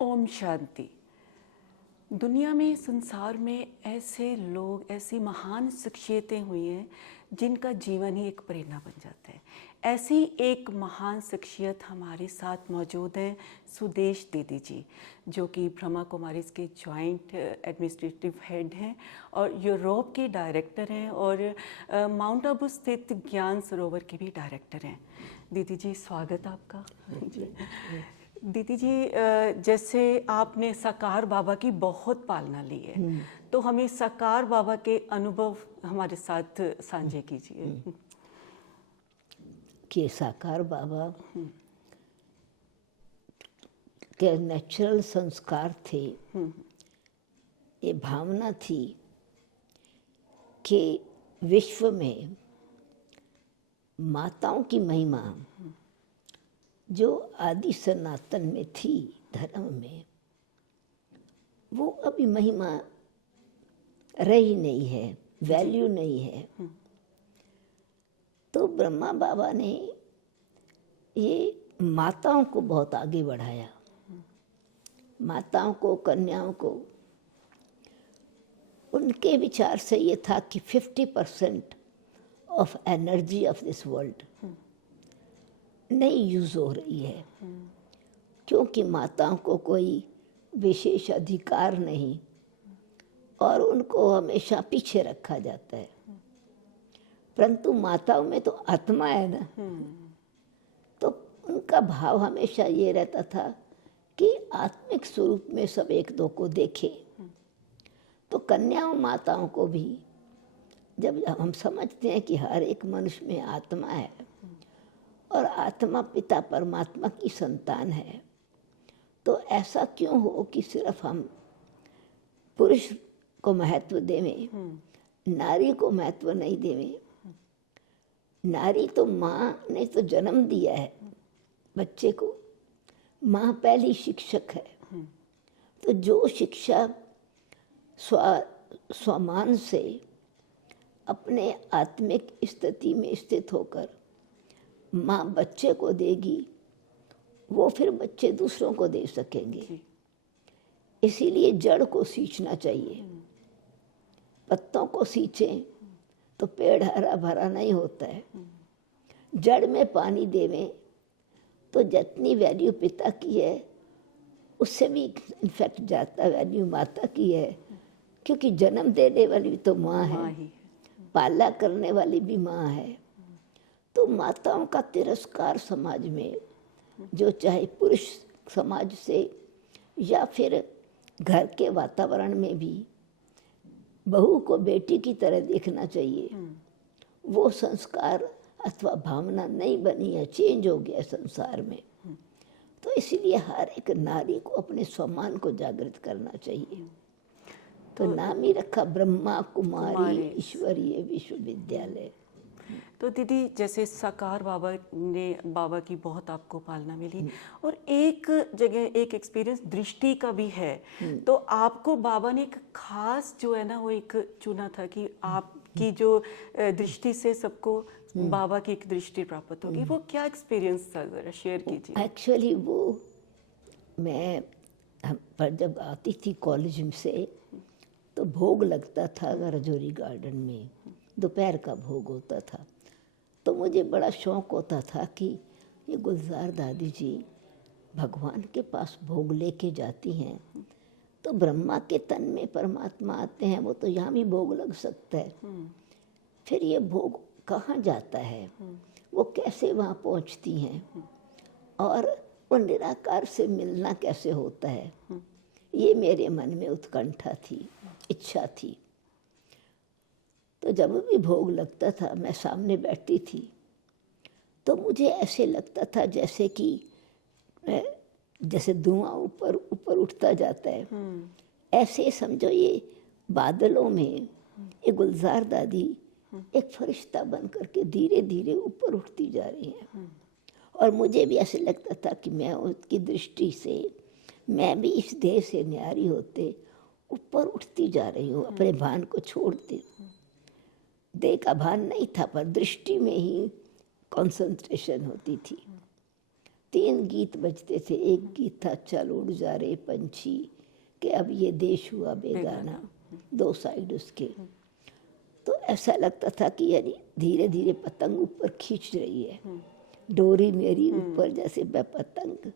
ओम शांति। दुनिया में, संसार में ऐसे लोग, ऐसी महान शख्सियतें हुई हैं जिनका जीवन ही एक प्रेरणा बन जाता है। ऐसी एक महान शख्सियत हमारे साथ मौजूद हैं सुदेश दीदी जी, जो कि ब्रह्मा कुमारीज के जॉइंट एडमिनिस्ट्रेटिव हेड हैं और यूरोप के डायरेक्टर हैं और माउंट आबू स्थित ज्ञान सरोवर के भी डायरेक्टर हैं। दीदी जी, स्वागत आपका। दीदी जी, जैसे आपने साकार बाबा की बहुत पालना ली है, तो हमें साकार बाबा के अनुभव हमारे साथ साझे कीजिए। कि साकार बाबा के नेचुरल संस्कार थे। ये भावना थी कि विश्व में माताओं की महिमा जो आदि सनातन में थी, धर्म में, वो अभी महिमा रही नहीं है, वैल्यू नहीं है। तो ब्रह्मा बाबा ने ये माताओं को बहुत आगे बढ़ाया, माताओं को, कन्याओं को। उनके विचार से ये था कि 50% of energy of this world नहीं यूज हो रही है, क्योंकि माताओं को कोई विशेष अधिकार नहीं और उनको हमेशा पीछे रखा जाता है। परंतु माताओं में तो आत्मा है ना, तो उनका भाव हमेशा ये रहता था कि आत्मिक स्वरूप में सब एक दो को देखे। तो कन्याओं माताओं को भी जब हम समझते हैं कि हर एक मनुष्य में आत्मा है और आत्मा पिता परमात्मा की संतान है, तो ऐसा क्यों हो कि सिर्फ हम पुरुष को महत्व देवें, नारी को महत्व नहीं देवें। नारी तो माँ ने तो जन्म दिया है बच्चे को, माँ पहली शिक्षक है। तो जो शिक्षा स्वमान से अपने आत्मिक स्थिति में स्थित होकर माँ बच्चे को देगी, वो फिर बच्चे दूसरों को दे सकेंगे। इसीलिए जड़ को सींचना चाहिए। पत्तों को सींचें तो पेड़ हरा भरा नहीं होता है। जड़ में पानी देवें तो जितनी वैल्यू पिता की है उससे भी इनफैक्ट ज़्यादा वैल्यू माता की है, क्योंकि जन्म देने वाली तो माँ है, पाला करने वाली भी माँ है। तो माताओं का तिरस्कार समाज में, जो चाहे पुरुष समाज से या फिर घर के वातावरण में भी बहू को बेटी की तरह देखना चाहिए, वो संस्कार अथवा भावना नहीं बनी है, चेंज हो गया संसार में। तो इसलिए हर एक नारी को अपने सम्मान को जागृत करना चाहिए। तो नाम ही रखा ब्रह्मा कुमारी ईश्वरीय विश्वविद्यालय। तो दीदी, जैसे साकार बाबा की बहुत आपको पालना मिली और एक जगह एक एक्सपीरियंस दृष्टि का भी है, तो आपको बाबा ने एक खास जो है ना वो एक चुना था कि आपकी जो दृष्टि से सबको बाबा की एक दृष्टि प्राप्त होगी। वो क्या एक्सपीरियंस था, जरा शेयर कीजिए। एक्चुअली वो मैं पर जब आती थी कॉलेज से तो भोग लगता था राजौरी गार्डन में, दोपहर का भोग होता था। तो मुझे बड़ा शौक़ होता था कि ये गुलजार दादी जी भगवान के पास भोग लेके जाती हैं, तो ब्रह्मा के तन में परमात्मा आते हैं, वो तो यहाँ भी भोग लग सकता है। फिर ये भोग कहाँ जाता है, वो कैसे वहाँ पहुँचती हैं और वो निराकार से मिलना कैसे होता है, ये मेरे मन में उत्कंठा थी, इच्छा थी। तो जब भी भोग लगता था मैं सामने बैठती थी, तो मुझे ऐसे लगता था जैसे कि जैसे धुआं ऊपर ऊपर उठता जाता है। ऐसे समझो ये बादलों में ये गुलजार दादी एक फरिश्ता बन करके धीरे धीरे ऊपर उठती जा रही हैं। और मुझे भी ऐसे लगता था कि मैं उसकी दृष्टि से, मैं भी इस देह से न्यारी होते ऊपर उठती जा रही हूँ, अपने भान को छोड़ते। देह का भान नहीं था, पर दृष्टि में ही कंसंट्रेशन होती थी। 3 गीत बजते थे। एक गीत था चल उड़ जा रे पंछी, कि अब ये देश हुआ बेगाना, 2 साइड उसके। तो ऐसा लगता था कि यानी धीरे धीरे पतंग ऊपर खींच रही है, डोरी मेरी ऊपर, जैसे मैं पतंग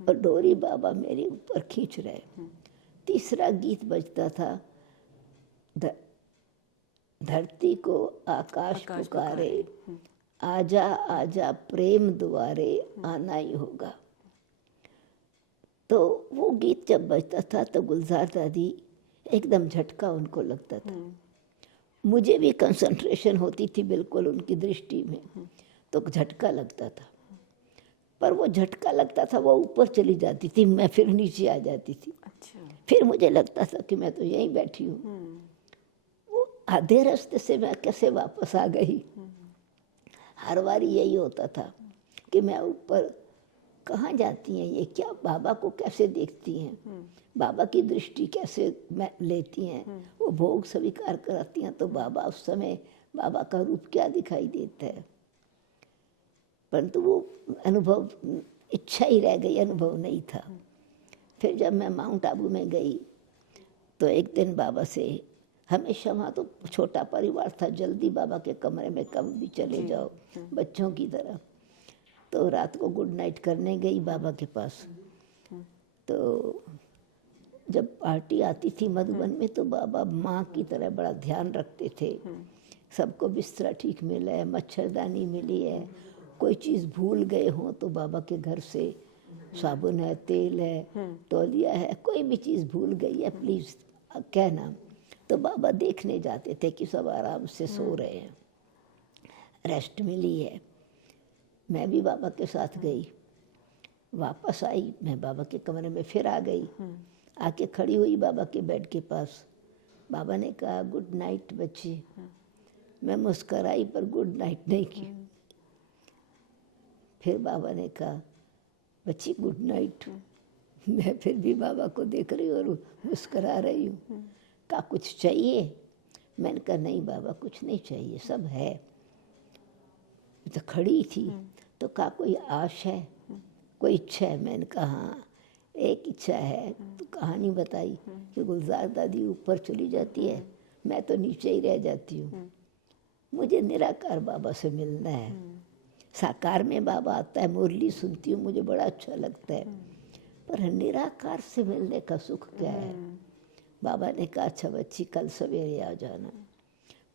और डोरी बाबा मेरे ऊपर खींच रहे। तीसरा गीत बजता था धरती को आकाश पुकारे, आजा आजा प्रेम दुआरे, आना ही होगा। तो वो गीत जब बजता था तो गुलजार दादी एकदम झटका उनको लगता था। मुझे भी कंसंट्रेशन होती थी बिल्कुल उनकी दृष्टि में, तो झटका लगता था। पर वो झटका लगता था, वो ऊपर चली जाती थी, मैं फिर नीचे आ जाती थी। अच्छा। फिर मुझे लगता था कि मैं तो यहीं बैठी हूँ। वो आधे रास्ते से मैं कैसे वापस आ गई। हर बार यही होता था कि मैं ऊपर कहाँ जाती हैं ये, क्या बाबा को कैसे देखती हैं, बाबा की दृष्टि कैसे मैं लेती हैं, वो भोग स्वीकार कराती हैं, तो बाबा उस समय बाबा का रूप क्या दिखाई देता है। परंतु वो अनुभव इच्छा ही रह गई, अनुभव नहीं था। फिर जब मैं माउंट आबू में गई तो एक दिन बाबा से, हमेशा वहाँ तो छोटा परिवार था, जल्दी बाबा के कमरे में कब भी चले जाओ बच्चों की तरह। तो रात को गुड नाइट करने गई बाबा के पास। तो जब पार्टी आती थी मधुबन में तो बाबा माँ की तरह बड़ा ध्यान रखते थे। सबको बिस्तरा ठीक मिला है, मच्छरदानी मिली है, कोई चीज़ भूल गए हों तो बाबा के घर से साबुन है, तेल है, तौलिया है, कोई भी चीज़ भूल गई है प्लीज़ कहना। तो बाबा देखने जाते थे कि सब आराम से सो रहे हैं, रेस्ट मिली है। मैं भी बाबा के साथ गई, वापस आई, मैं बाबा के कमरे में फिर आ गई, आके खड़ी हुई बाबा के बेड के पास। बाबा ने कहा गुड नाइट बच्ची। मैं मुस्कराई पर गुड नाइट नहीं की। फिर बाबा ने कहा बच्ची गुड नाइट। मैं फिर भी बाबा को देख रही हूँ और मुस्करा रही हूँ। कहा कुछ चाहिए? मैंने कहा नहीं बाबा कुछ नहीं चाहिए, सब है। तो खड़ी थी तो कहा कोई आश है, कोई इच्छा है? मैंने कहा हाँ एक इच्छा है। तो कहानी बताई कि गुलजार दादी ऊपर चली जाती है, मैं तो नीचे ही रह जाती हूँ। मुझे निराकार बाबा से मिलना है। साकार में बाबा आता है, मुरली सुनती हूँ, मुझे बड़ा अच्छा लगता है, पर निराकार से मिलने का सुख क्या है? बाबा ने कहा अच्छा बच्ची कल सवेरे आ जाना।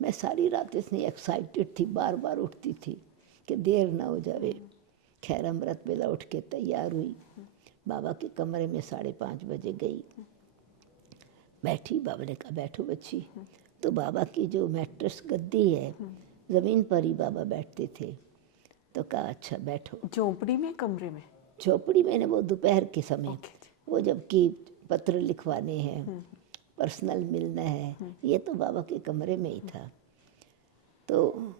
मैं सारी रात इतनी एक्साइटेड थी, बार बार उठती थी कि देर ना हो जावे। खैर अमृत बेला उठ के तैयार हुई, बाबा के कमरे में 5:30 बजे गई, बैठी। बाबा ने कहा बैठो बच्ची। तो बाबा की जो मैट्रेस गद्दी है, ज़मीन पर ही बाबा बैठते थे। तो कहा अच्छा बैठो। झोपड़ी में, कमरे में? झोपड़ी में, वो दोपहर के समय, वो जबकि पत्र लिखवाने हैं, पर्सनल मिलना है, ये तो बाबा के कमरे में ही था। तो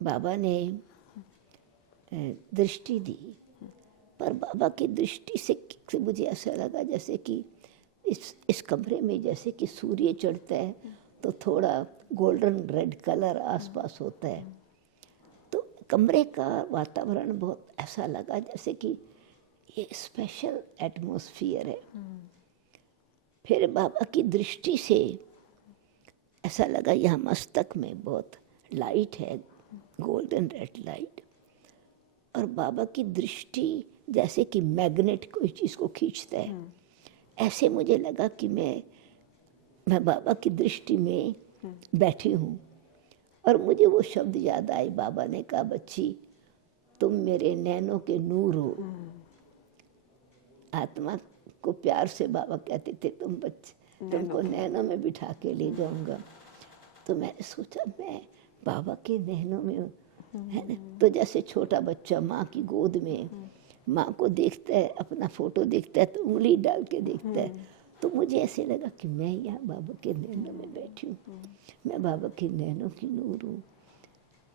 बाबा ने दृष्टि दी, पर बाबा की दृष्टि से मुझे ऐसा लगा जैसे कि इस कमरे में जैसे कि सूर्य चढ़ता है तो थोड़ा गोल्डन रेड कलर आसपास होता है। तो कमरे का वातावरण बहुत ऐसा लगा जैसे कि ये स्पेशल एटमॉस्फियर है। फिर बाबा की दृष्टि से ऐसा लगा यहाँ मस्तक में बहुत लाइट है, गोल्डन रेड लाइट, और बाबा की दृष्टि जैसे कि मैग्नेट कोई चीज़ को खींचता है। ऐसे मुझे लगा कि मैं बाबा की दृष्टि में बैठी हूँ। और मुझे वो शब्द याद आए, बाबा ने कहा बच्ची तुम मेरे नैनों के नूर हो। आत्मा को प्यार से बाबा कहते थे तुमको नैनों में बिठा के ले जाऊंगा। तो मैंने सोचा मैं बाबा के नैनों में है ना, तो जैसे छोटा बच्चा माँ की गोद में माँ को देखता है, अपना फोटो देखता है तो उंगली डाल के देखता है। तो मुझे ऐसे लगा कि मैं यहाँ बाबा के नैनों में बैठी हूँ, मैं बाबा के नैनों की नूर हूँ,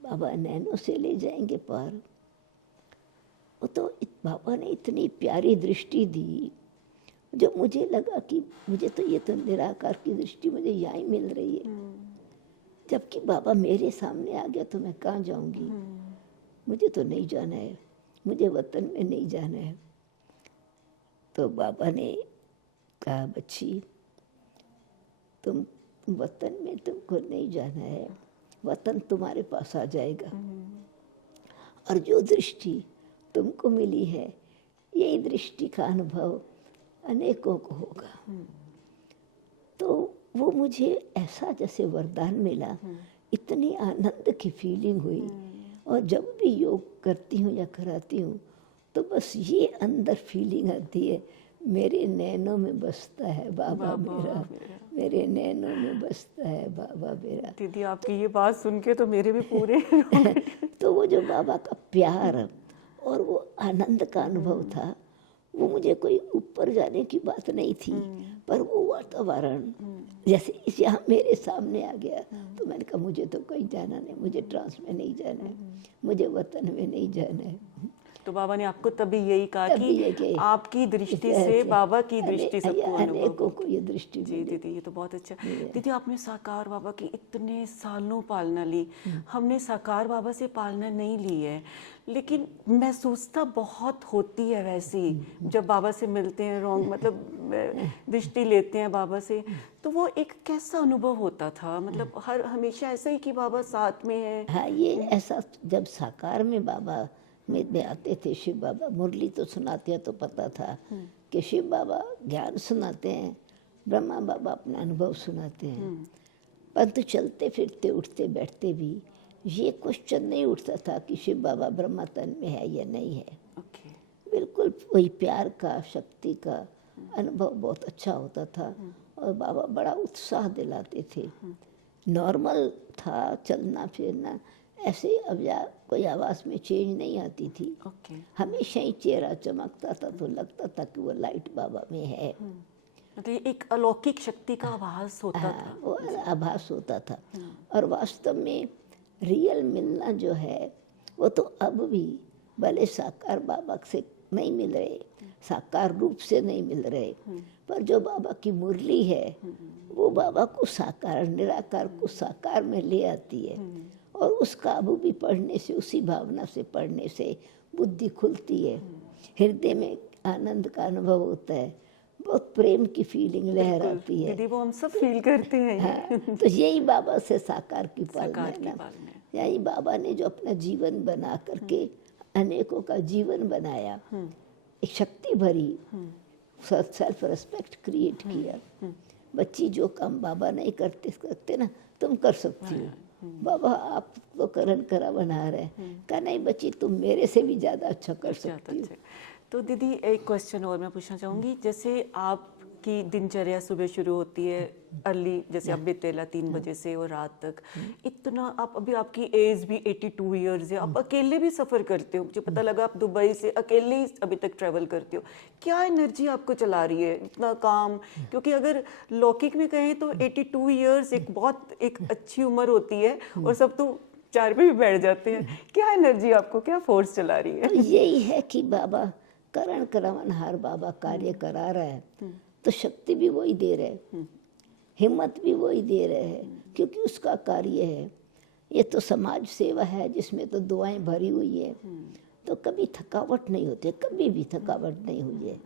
बाबा नैनों से ले जाएंगे पार। वो तो बाबा ने इतनी प्यारी दृष्टि दी जो मुझे लगा कि मुझे तो ये तो निराकार की दृष्टि मुझे यहाँ ही मिल रही है। जबकि बाबा मेरे सामने आ गया तो मैं कहाँ जाऊँगी, मुझे तो नहीं जाना है। मुझे वतन में नहीं जाना है। तो बाबा ने कहा, बच्ची तुम वतन में तुमको नहीं जाना है, वतन तुम्हारे पास आ जाएगा। और जो दृष्टि तुमको मिली है, यही दृष्टि का अनुभव अनेकों को होगा। तो वो मुझे ऐसा जैसे वरदान मिला, इतनी आनंद की फीलिंग हुई। और जब भी योग करती हूँ या कराती हूँ तो बस ये अंदर फीलिंग आती है, मेरे नैनों में बसता है बाबा मेरा, मेरे नैनों में बसता है बाबा मेरा। दीदी आपकी ये बात सुन के तो मेरे भी पूरे तो वो जो बाबा का प्यार और वो आनंद का अनुभव था, वो मुझे कोई ऊपर जाने की बात नहीं थी, पर वो वातावरण जैसे इस यहाँ मेरे सामने आ गया। तो मैंने कहा, मुझे तो कहीं जाना नहीं, मुझे ट्रांस में नहीं जाना है, मुझे वतन में नहीं जाना है। तो बाबा ने आपको तभी यही कहा कि आपकी दृष्टि से बाबा की दृष्टि सबको अनेकों को ये दृष्टि जी दीदी, ये तो बहुत अच्छा। दीदी आपने साकार बाबा की इतने सालों पालना ली, हमने साकार बाबा से पालना नहीं ली है, लेकिन महसूसता बहुत होती है वैसी जब बाबा से मिलते हैं, मतलब दृष्टि लेते हैं बाबा से, तो वो एक कैसा अनुभव होता था? मतलब हर हमेशा ऐसा ही कि बाबा साथ में है? हाँ, ये ऐसा जब साकार में बाबा में आते थे, शिव बाबा मुरली तो सुनाते हैं, तो पता था कि शिव बाबा ज्ञान सुनाते हैं, ब्रह्मा बाबा अपना अनुभव सुनाते हैं। परंतु चलते फिरते उठते बैठते भी ये क्वेश्चन नहीं उठता था कि शिव बाबा ब्रह्मा तन में है या नहीं है। बिल्कुल वही प्यार का, शक्ति का अनुभव बहुत अच्छा होता था। और बाबा बड़ा उत्साह दिलाते थे। नॉर्मल था चलना फिरना, ऐसे अब या कोई आवाज़ में चेंज नहीं आती थी। हमेशा ही चेहरा चमकता था, तो लगता था कि वो लाइट बाबा में है। मतलब एक अलौकिक शक्ति का आभास होता था। वो आभास होता था। और वास्तव में रियल मिलना जो है, वो तो अब भी भले साकार बाबा से नहीं मिल रहे, साकार रूप से नहीं मिल रहे, पर जो बाबा की मुरली है वो बाबा को साकार, निराकार को साकार में ले आती है। और उस काबू भी पढ़ने से, उसी भावना से पढ़ने से बुद्धि खुलती है, हृदय में आनंद का अनुभव होता है, बहुत प्रेम की फीलिंग लहर आती है। दीदी वो हम सब फील करते हैं। हाँ, तो यही बाबा से साकार की पालना है ना। यही बाबा ने जो अपना जीवन बना करके अनेकों का जीवन बनाया, एक शक्ति भरी, सेल्फ रिस्पेक्ट क्रिएट किया। बच्ची जो काम बाबा नहीं करते ना, तुम कर सकती हो। बाबा आप तो करण करा बना रहे हैं, कहा नहीं बच्ची तुम मेरे से भी ज़्यादा अच्छा कर सकती हो। तो दीदी एक क्वेश्चन और मैं पूछना चाहूँगी, जैसे आपकी दिनचर्या सुबह शुरू होती है अर्ली, जैसे आप बेतेला 3 बजे से और रात तक, इतना आप अभी आपकी एज भी 82 ईयर्स है, आप अकेले भी सफ़र करते हो, मुझे पता लगा आप दुबई से अकेले ही अभी तक ट्रैवल करते हो। क्या एनर्जी आपको चला रही है इतना काम? क्योंकि अगर लौकिक में कहें तो 82 ईयर्स एक बहुत एक अच्छी उम्र होती है, और सब तो चार पे भी बैठ जाते हैं। क्या एनर्जी आपको, क्या फोर्स चला रही है? तो यही है कि बाबा करण करवनहार बाबा कार्य करा रहा है, तो शक्ति भी वही दे रहे हैं, हिम्मत भी वही दे रहे हैं, क्योंकि उसका कार्य है। ये तो समाज सेवा है जिसमें तो दुआएं भरी हुई है, तो कभी थकावट नहीं होती, कभी भी थकावट नहीं हुई है।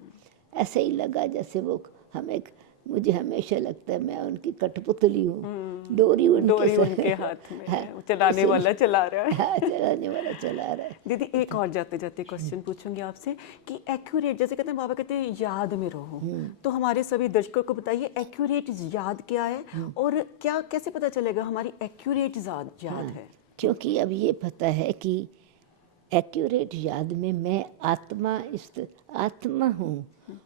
ऐसे ही लगा जैसे वो हमें, मुझे हमेशा लगता है मैं उनकी कठपुतली हूँ, डोरी उनके हाथ में है, चलाने वाला चला रहा है। हाँ, चलाने वाला चला रहा है। दीदी एक और जाते जाते क्वेश्चन पूछूंगी आपसे कि एक्यूरेट, जैसे कहते हैं बाबा कहते हैं याद में रहो, तो हमारे सभी दर्शकों को बताइए एक्यूरेट याद क्या है, और क्या कैसे पता चलेगा हमारी एक्यूरेट याद है? क्योंकि अब ये पता है कि एक्यूरेट याद में मैं आत्मा हूँ,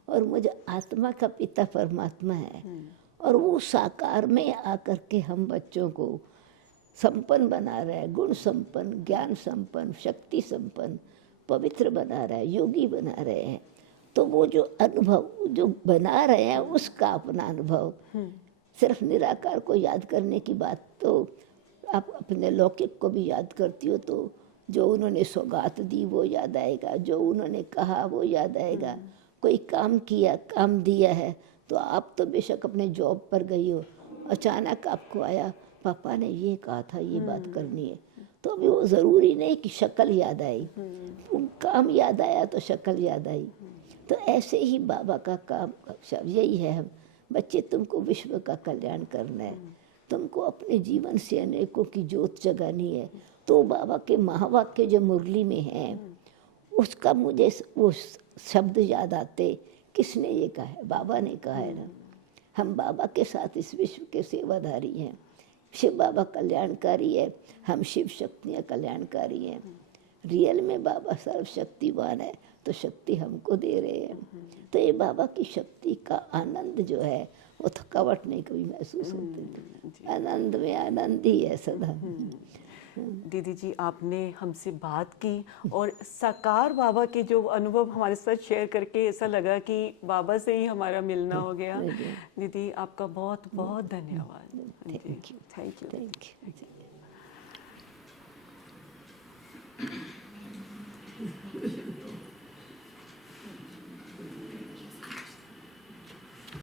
और मुझे आत्मा का पिता परमात्मा है, और वो साकार में आकर के हम बच्चों को संपन्न बना रहा है, गुण संपन्न, ज्ञान संपन्न, शक्ति संपन्न, पवित्र बना रहा है, योगी बना रहे हैं। तो वो जो अनुभव जो बना रहे हैं, उसका अपना अनुभव, सिर्फ निराकार को याद करने की बात, तो आप अपने लौकिक को भी याद करती हो तो जो उन्होंने सौगात दी वो याद आएगा, जो उन्होंने कहा वो याद आएगा। कोई काम किया, काम दिया है, तो आप तो बेशक अपने जॉब पर गई हो, अचानक आपको आया पापा ने ये कहा था, ये बात करनी है, तो अभी वो ज़रूरी नहीं कि शक्ल याद आई, काम याद आया तो शक्ल याद आई। तो ऐसे ही बाबा का काम शब्द यही है, हम बच्चे तुमको विश्व का कल्याण करना है, तुमको अपने जीवन से अनेकों की जोत जगानी है। तो बाबा के महावाक्य जो मुरली में है, उसका मुझे वो शब्द याद आते, किसने ये कहा है? बाबा ने कहा है ना। हम बाबा के साथ इस विश्व के सेवाधारी हैं। शिव बाबा कल्याणकारी है, हम शिव शक्तियाँ कल्याणकारी हैं। रियल में बाबा सर्वशक्तिवान है, तो शक्ति हमको दे रहे हैं। तो ये बाबा की शक्ति का आनंद जो है, वो थकावट नहीं कभी महसूस होती। आनंद में आनंद ही है सदा। दीदी जी, आपने हमसे बात की और साकार बाबा के जो अनुभव हमारे साथ शेयर करके ऐसा लगा कि बाबा से ही हमारा मिलना हो गया। दीदी, आपका बहुत बहुत धन्यवाद। Thank you, thank you, thank you.